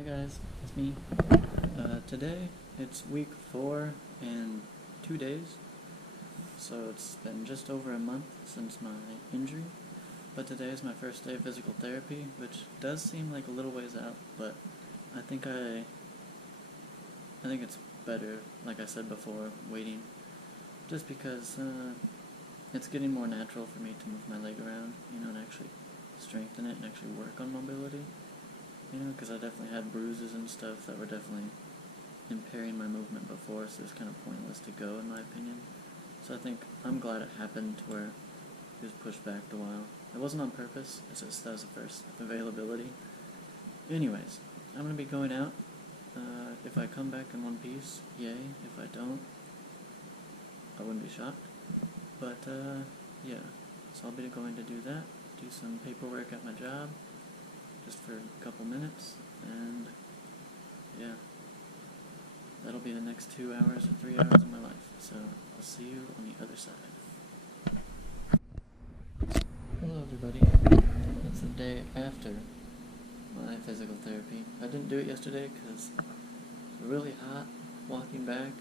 Hi guys, it's me. Today it's week 4 and 2 days, so it's been just over a month since my injury, but today is my first day of physical therapy, which does seem like a little ways out, but I think it's better, like I said before, waiting, just because it's getting more natural for me to move my leg around, and actually strengthen it and actually work on mobility. Because I definitely had bruises and stuff that were definitely impairing my movement before, so it's kind of pointless to go, in my opinion. So I think I'm glad it happened to where it was pushed back a while. It wasn't on purpose, it's just that was the first availability. Anyways, I'm going to be going out. If I come back in one piece, yay. If I don't, I wouldn't be shocked. But, yeah. So I'll be going to do that, do some paperwork at my job, just for a couple minutes, and yeah, that'll be the next 2 hours or 3 hours of my life, so I'll see you on the other side. Hello everybody, it's the day after my physical therapy. I didn't do it yesterday because it was really hot, walking back,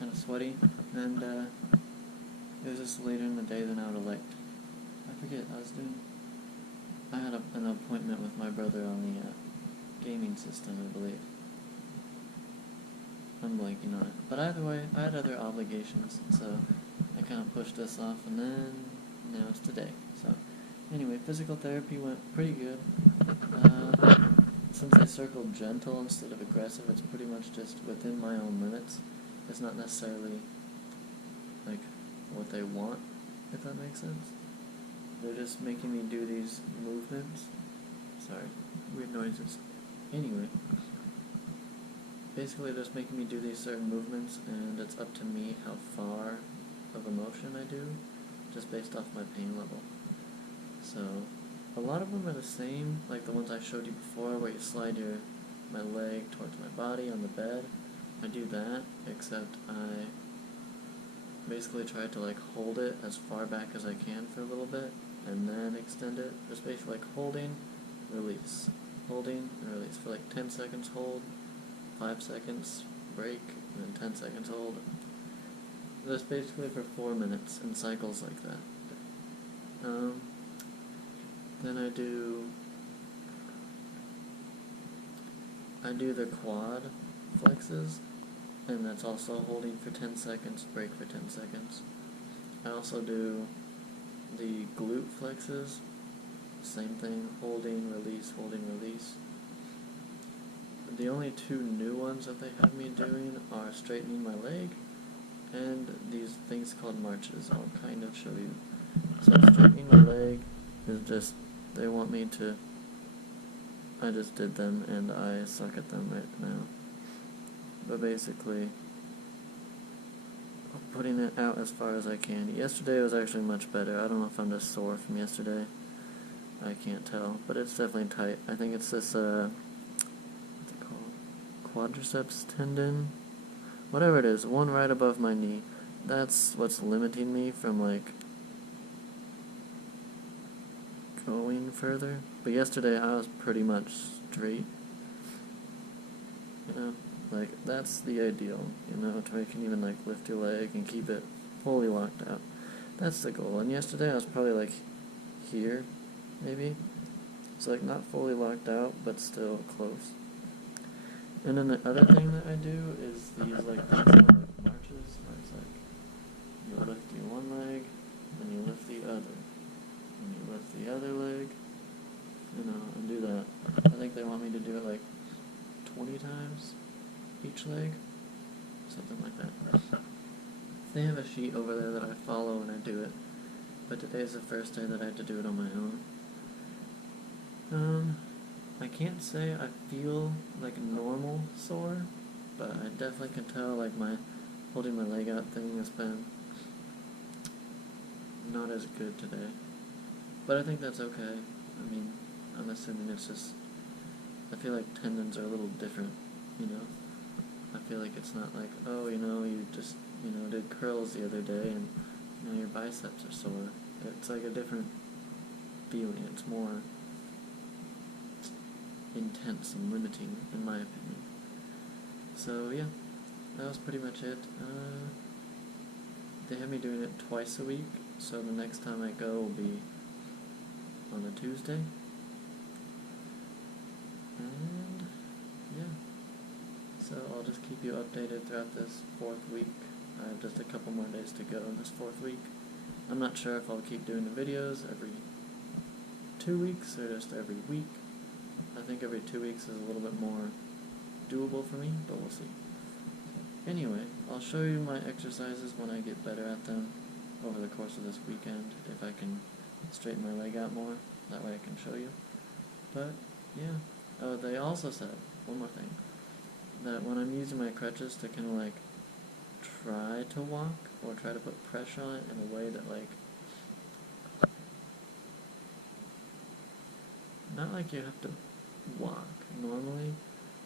kind of sweaty, and it was just later in the day than I would have liked. I had an appointment with my brother on the gaming system, I believe. I'm blanking on it. But either way, I had other obligations, so I kind of pushed this off, and then now it's today. So anyway, physical therapy went pretty good. Since I circled gentle instead of aggressive, it's pretty much just within my own limits. It's not necessarily like what they want, if that makes sense. They're just making me do these movements. Sorry, weird noises. Anyway, basically they're just making me do these certain movements, and it's up to me how far of a motion I do, just based off my pain level. So, a lot of them are the same, like the ones I showed you before, where you slide my leg towards my body on the bed. I do that, except I basically try to hold it as far back as I can for a little bit, and then extend it. Just basically holding, release, holding, and release for 10 seconds hold, 5 seconds break, and then 10 seconds hold. Just basically for 4 minutes in cycles like that. Then I do the quad flexes, and that's also holding for 10 seconds, break for 10 seconds. I also do the glute flexes, same thing, holding, release, holding, release. The only 2 new ones that they have me doing are straightening my leg, and these things called marches. I'll kind of show you. So straightening my leg is just, they want me to, I just did them, and I suck at them right now. But basically, putting it out as far as I can. Yesterday was actually much better. I don't know if I'm just sore from yesterday. I can't tell, but it's definitely tight. I think it's this, what's it called? Quadriceps tendon? Whatever it is, one right above my knee. That's what's limiting me from, going further. But yesterday I was pretty much straight. That's the ideal, to where you can even, lift your leg and keep it fully locked out. That's the goal. And yesterday I was probably, here, maybe. It's, not fully locked out, but still close. And then the other thing that I do is these, things called, marches, where it's, you lift your one leg, then you lift the other, and you lift the other leg, and do that. I think they want me to do it, 20 times each leg, something like that. They have a sheet over there that I follow when I do it, but today's the first day that I had to do it on my own. I can't say I feel normal sore, but I definitely can tell my holding my leg out thing has been not as good today. But I think that's okay. I'm assuming it's just, I feel like tendons are a little different, I feel like it's not oh, you just, did curls the other day and, your biceps are sore. It's a different feeling. It's more, intense and limiting, in my opinion. So yeah, that was pretty much it. They have me doing it twice a week, so the next time I go will be on a Tuesday. And yeah, so I'll just keep you updated throughout this 4th week. I have just a couple more days to go in this 4th week. I'm not sure if I'll keep doing the videos every 2 weeks or just every week. I think every 2 weeks is a little bit more doable for me, but we'll see. Anyway, I'll show you my exercises when I get better at them over the course of this weekend, if I can straighten my leg out more. That way I can show you. But yeah. Oh, they also said, one more thing, that when I'm using my crutches to kind of like try to walk or try to put pressure on it in a way that like, not like you have to walk normally,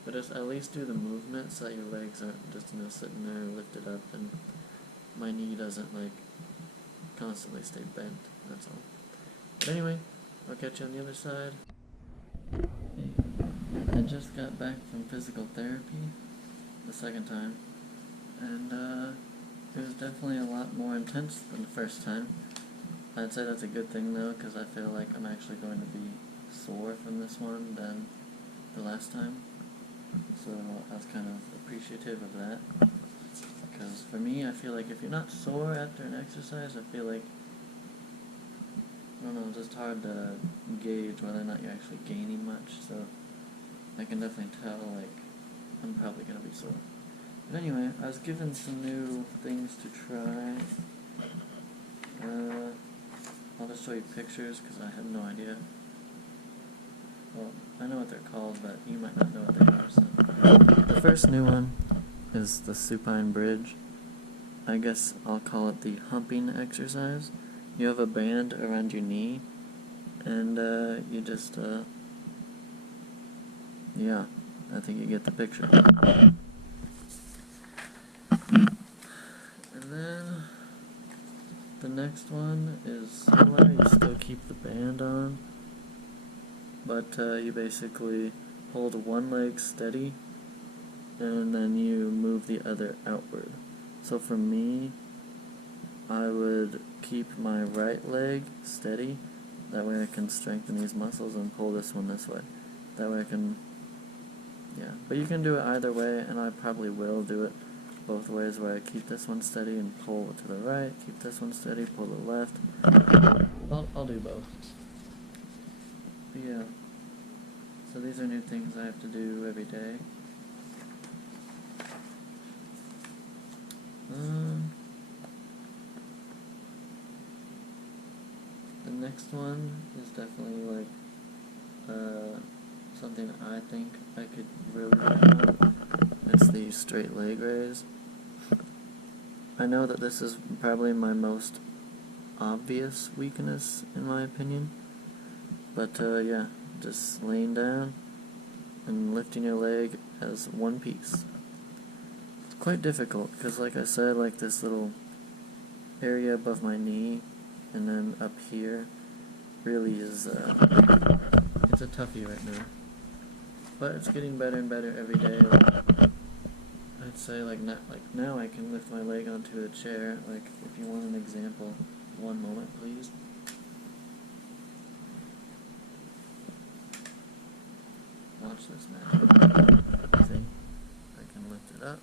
but just at least do the movement so that your legs aren't just, sitting there lifted up and my knee doesn't like constantly stay bent, that's all. But anyway, I'll catch you on the other side. Hey, I just got back from physical therapy the second time, and it was definitely a lot more intense than the first time. I'd say that's a good thing though, because I feel like I'm actually going to be sore from this one than the last time. So I was kind of appreciative of that. Because for me, I feel like if you're not sore after an exercise, I feel like, I don't know, it's just hard to gauge whether or not you're actually gaining much. So I can definitely tell, like, I'm probably going to be sore. But anyway, I was given some new things to try. I'll just show you pictures because I have no idea. Well, I know what they're called, but you might not know what they are. So the first new one is the supine bridge. I guess I'll call it the humping exercise. You have a band around your knee, and you just, yeah, I think you get the picture. And then the next one is similar. You still keep the band on, but you basically hold one leg steady and then you move the other outward. So for me, I would keep my right leg steady, that way I can strengthen these muscles and pull this one this way. That way I can, yeah, but you can do it either way, and I probably will do it both ways, where I keep this one steady and pull to the right, keep this one steady, pull to the left. I'll do both. But yeah, so these are new things I have to do every day. The next one is definitely like something I think I could really work on. It's the straight leg raise. I know that this is probably my most obvious weakness in my opinion, but yeah, just laying down and lifting your leg as one piece. It's quite difficult because, like I said, like this little area above my knee and then up here really is it's a toughie right now, but it's getting better and better every day. I'd say like now I can lift my leg onto a chair. Like, if you want an example, one moment please. Watch this now. See, I can lift it up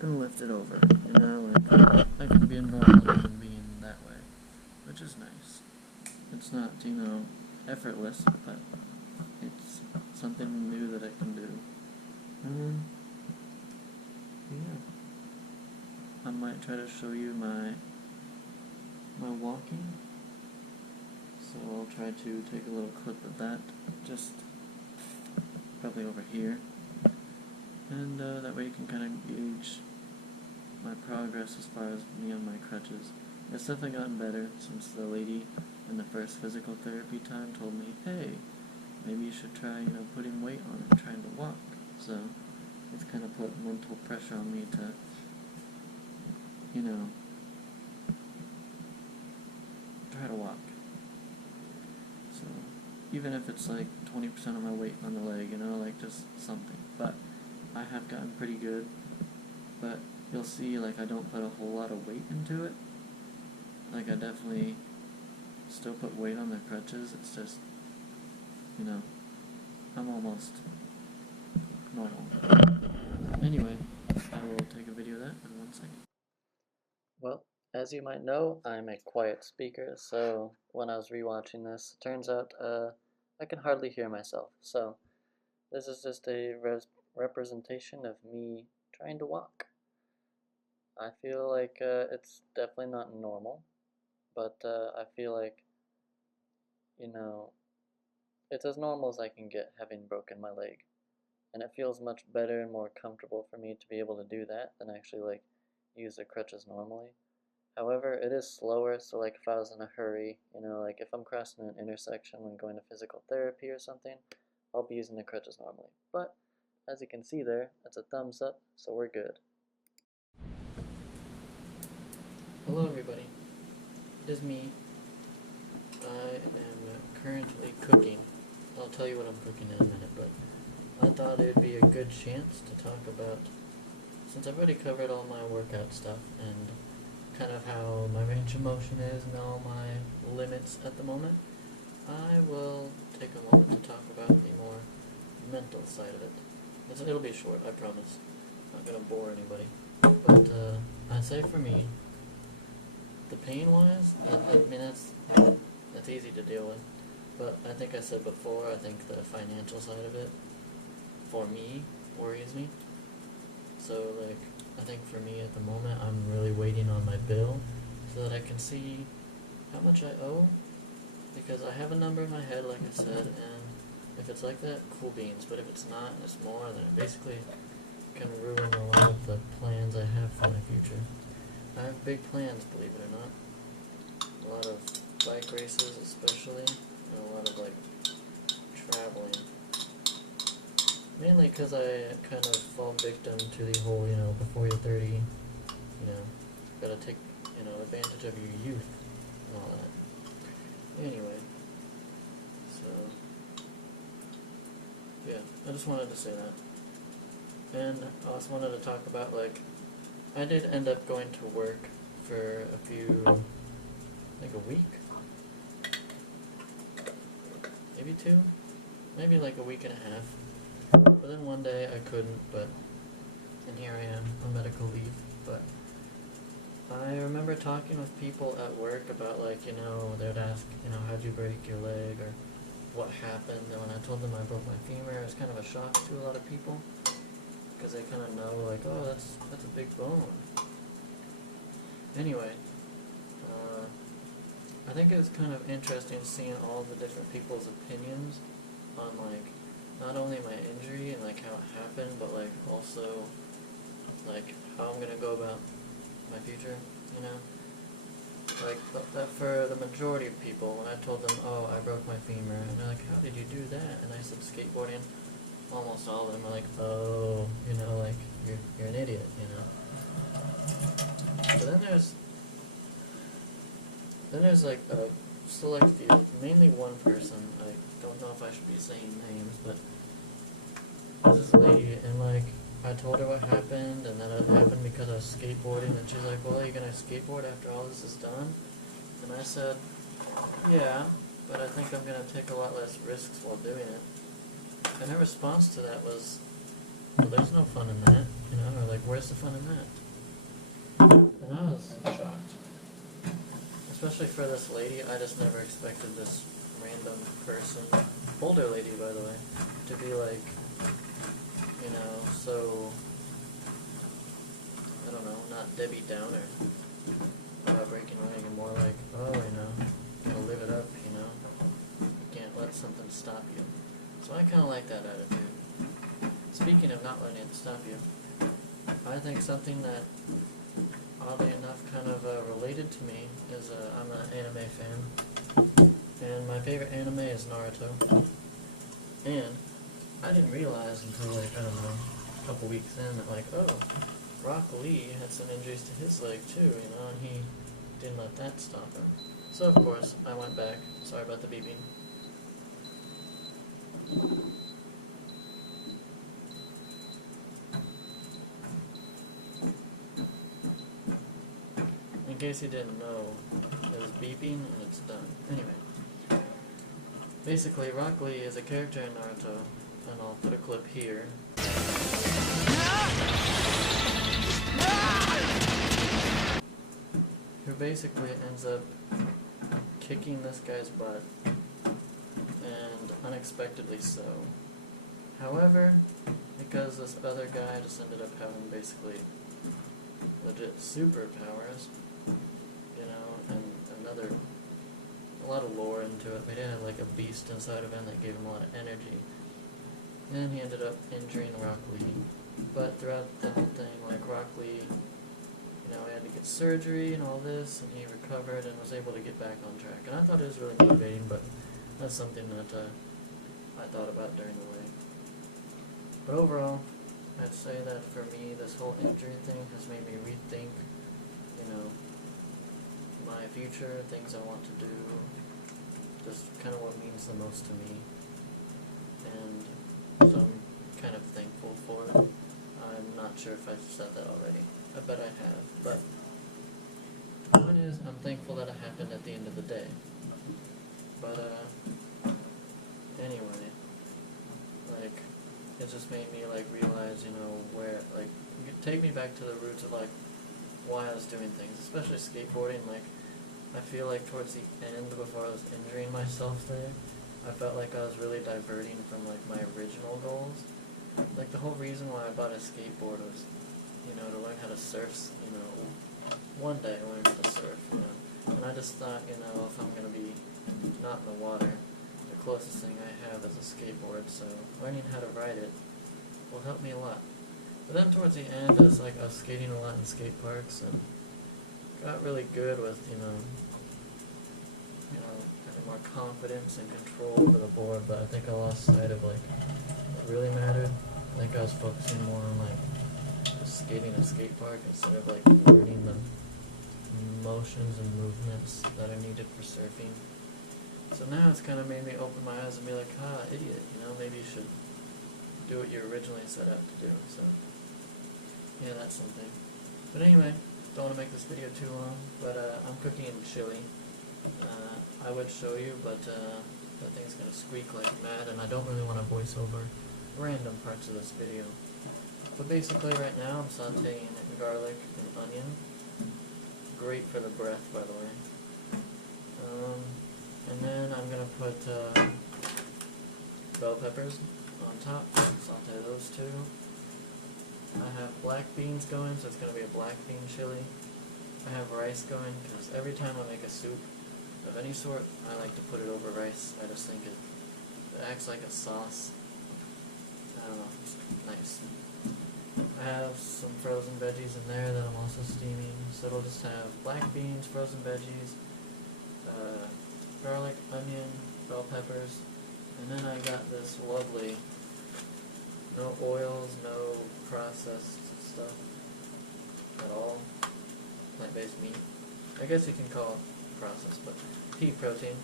and lift it over. You know, like I can be a normal human being that way, which is nice. It's not, effortless, but it's something new that I can do. Yeah. I might try to show you my walking. So I'll try to take a little clip of that, just probably over here. And that way you can kind of gauge my progress as far as me on my crutches. It's definitely gotten better since the lady in the first physical therapy time told me, hey, maybe you should try, putting weight on and trying to walk. So it's kind of put mental pressure on me to, try to walk. So even if it's like 20% of my weight on the leg, you know, like just something. But I have gotten pretty good, but you'll see like I don't put a whole lot of weight into it. Like I definitely still put weight on the crutches, it's just, you know, I'm almost normal. Anyway, I will take a video of that in 1 second. Well, as you might know, I'm a quiet speaker, so when I was rewatching this, it turns out I can hardly hear myself. So this is just a representation of me trying to walk. I feel like it's definitely not normal, but I feel like, you know, it's as normal as I can get having broken my leg. And it feels much better and more comfortable for me to be able to do that than actually like use the crutches normally. However, it is slower, so like if I was in a hurry, you know, like if I'm crossing an intersection when going to physical therapy or something, I'll be using the crutches normally. But as you can see there, it's a thumbs up, so we're good. Hello everybody, it is me. I am currently cooking. I'll tell you what I'm cooking in a minute, but I thought it would be a good chance to talk about, since I've already covered all my workout stuff and kind of how my range of motion is and all my limits at the moment, I will take a moment to talk about the more mental side of it. It'll be short, I promise. I'm not going to bore anybody. But I'd say for me, the pain-wise, I mean, that's easy to deal with. But I think I said before, I think the financial side of it, for me, worries me. So, like, I think for me at the moment, I'm really waiting on my bill so that I can see how much I owe. Because I have a number in my head, like I said, and if it's like that, cool beans. But if it's not, and it's more, then it basically can ruin a lot of the plans I have for my future. I have big plans, believe it or not. A lot of bike races especially, and a lot of, like, traveling. Mainly because I kind of fall victim to the whole, you know, before you're 30, you know, gotta take, you know, advantage of your youth and all that. Anyway, so, yeah, I just wanted to say that. And I also wanted to talk about, like, I did end up going to work for a few, like a week? Maybe 2? Maybe like a week and a half. But then one day I couldn't, and here I am on medical leave. But I remember talking with people at work about, like, you know, they'd ask, you know, how'd you break your leg, or what happened, and when I told them I broke my femur, it was kind of a shock to a lot of people, because they kind of know, like, oh, that's a big bone. Anyway, I think it was kind of interesting seeing all the different people's opinions on, like, not only my injury and, like, how it happened, but, like, also, like, how I'm gonna go about my future, you know? Like, that for the majority of people, when I told them, oh, I broke my femur, and they're like, how did you do that? And I said skateboarding, almost all of them are like, oh, you know, like, you're an idiot, you know? But then there's like a select few, mainly one person. I don't know if I should be saying names, but this is a lady, and like I told her what happened, and then it happened because I was skateboarding, and she's like, well, are you gonna skateboard after all this is done? And I said, yeah, but I think I'm gonna take a lot less risks while doing it. And her response to that was, well, there's no fun in that, you know, or like, where's the fun in that? And I was shocked. Especially for this lady, I just never expected this random person, older lady by the way, to be like, you know, so, I don't know, not Debbie Downer about breaking my leg, and more like, oh, you know, you gotta live it up, you know, you can't let something stop you. So I kind of like that attitude. Speaking of not letting it stop you, I think something that, oddly enough, kind of related to me is I'm an anime fan, and my favorite anime is Naruto. And I didn't realize until, like, I don't know, a couple weeks in that, like, oh, Rock Lee had some injuries to his leg too, you know, and he didn't let that stop him. So of course I went back. Sorry about the beeping. case you didn't know, it was beeping and it's done. Anyway, basically Rock Lee is a character in Naruto, and I'll put a clip here. Who basically ends up kicking this guy's butt, and unexpectedly so. However, because this other guy just ended up having basically legit superpowers, you know, and a lot of lore into it. They had like a beast inside of him that gave him a lot of energy, and he ended up injuring Rock Lee. But throughout the whole thing, like Rock Lee, you know, he had to get surgery and all this, and he recovered and was able to get back on track. And I thought it was really motivating, but that's something that I thought about during the way. But overall, I'd say that for me, this whole injury thing has made me rethink, you know, my future, things I want to do, just kind of what means the most to me. And so I'm kind of thankful for it. I'm not sure if I've said that already. I bet I have, but the point is, I'm thankful that it happened at the end of the day. But, anyway, like, it just made me, like, realize, you know, where, like, take me back to the roots of, like, why I was doing things, especially skateboarding. Like, I feel like towards the end, before I was injuring myself there, I felt like I was really diverting from, like, my original goals. Like, the whole reason why I bought a skateboard was, you know, to learn how to surf, you know, one day learn how to surf, you know. And I just thought, you know, if I'm going to be not in the water, the closest thing I have is a skateboard, so learning how to ride it will help me a lot. But then towards the end, I was skating a lot in skate parks, and got really good with, you know, having more confidence and control over the board, but I think I lost sight of, like, what really mattered. I think I was focusing more on, like, skating a skate park instead of, like, learning the motions and movements that I needed for surfing. So now it's kind of made me open my eyes and be like, idiot, you know, maybe you should do what you originally set out to do. So, yeah, that's something. But anyway, don't want to make this video too long, but I'm cooking chili. I would show you, but that thing's going to squeak like mad, and I don't really want to voice over random parts of this video. But basically right now I'm sauteing garlic and onion. Great for the breath, by the way. And then I'm going to put bell peppers on top, saute those two. I have black beans going, so it's going to be a black bean chili. I have rice going, because every time I make a soup of any sort, I like to put it over rice. I just think it acts like a sauce. I don't know, it's nice. I have some frozen veggies in there that I'm also steaming, so it'll just have black beans, frozen veggies, garlic, onion, bell peppers, and then I got this lovely, no oils, no processed stuff at all, plant-based meat. I guess you can call it processed, but pea protein,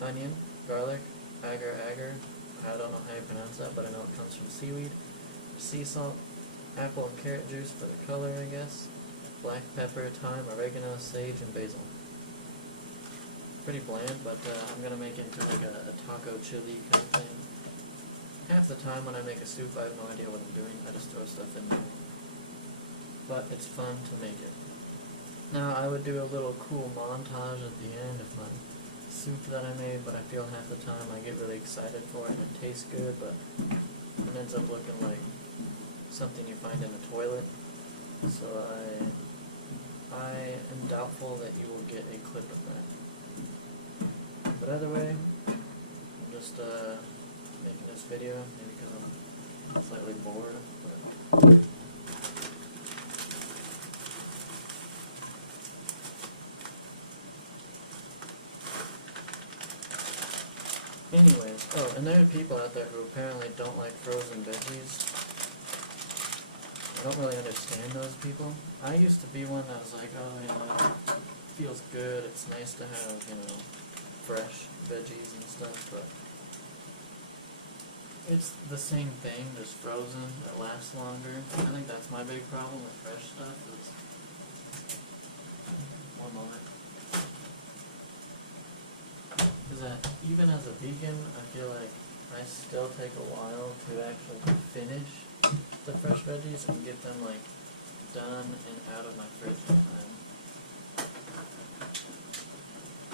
onion, garlic, agar, I don't know how you pronounce that, but I know it comes from seaweed, sea salt, apple and carrot juice for the color, I guess, black pepper, thyme, oregano, sage, and basil. Pretty bland, but I'm going to make it into like a taco chili kind of thing. Half the time when I make a soup, I have no idea what I'm doing. I just throw stuff in there. But it's fun to make it. Now, I would do a little cool montage at the end of my soup that I made, but I feel half the time I get really excited for it and it tastes good, but it ends up looking like something you find in a toilet. So I am doubtful that you will get a clip of that. But either way, I'm just making this video, maybe because I'm slightly bored. But anyways, oh, and there are people out there who apparently don't like frozen veggies. I don't really understand those people. I used to be one that was like, oh, you know, it feels good, it's nice to have, you know, fresh veggies and stuff, but it's the same thing, just frozen, it lasts longer. I think that's my big problem with fresh stuff, is One moment. Because even as a vegan, I feel like I still take a while to actually finish the fresh veggies and get them like done and out of my fridge in time.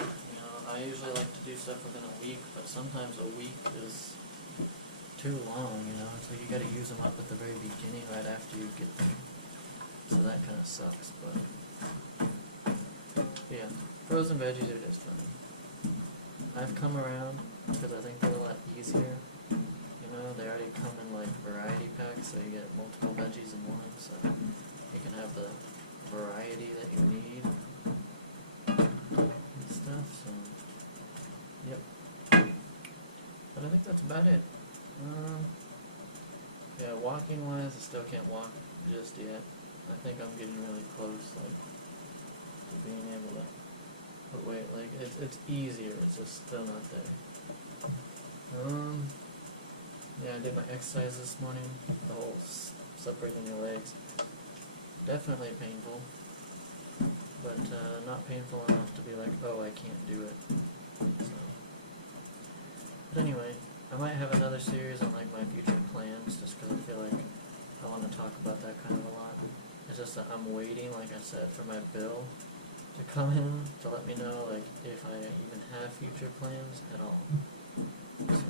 You know, I usually like to do stuff within a week, but sometimes a week is too long, you know, so you gotta use them up at the very beginning right after you get them. So that kind of sucks, but yeah, frozen veggies are just fun. I've come around because I think they're a lot easier. You know, they already come in like variety packs, so you get multiple veggies in one, so you can have the variety that you need and stuff, so yep. But I think that's about it. Yeah, walking wise, I still can't walk just yet. I think I'm getting really close, like, to being able to put weight. Like, it's easier, it's just still not there. Yeah, I did my exercise this morning, the whole separating your legs. Definitely painful, but not painful enough to be like, oh, I can't do it. So. But anyway, I might have another series on like my future plans, just because I feel like I want to talk about that kind of a lot. It's just that I'm waiting, like I said, for my bill to come in to let me know like if I even have future plans at all. So,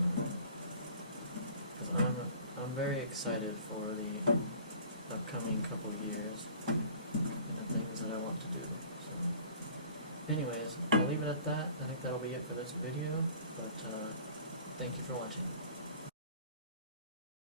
because I'm very excited for the upcoming couple years and the things that I want to do. So, anyways, I'll leave it at that. I think that'll be it for this video. But thank you for watching.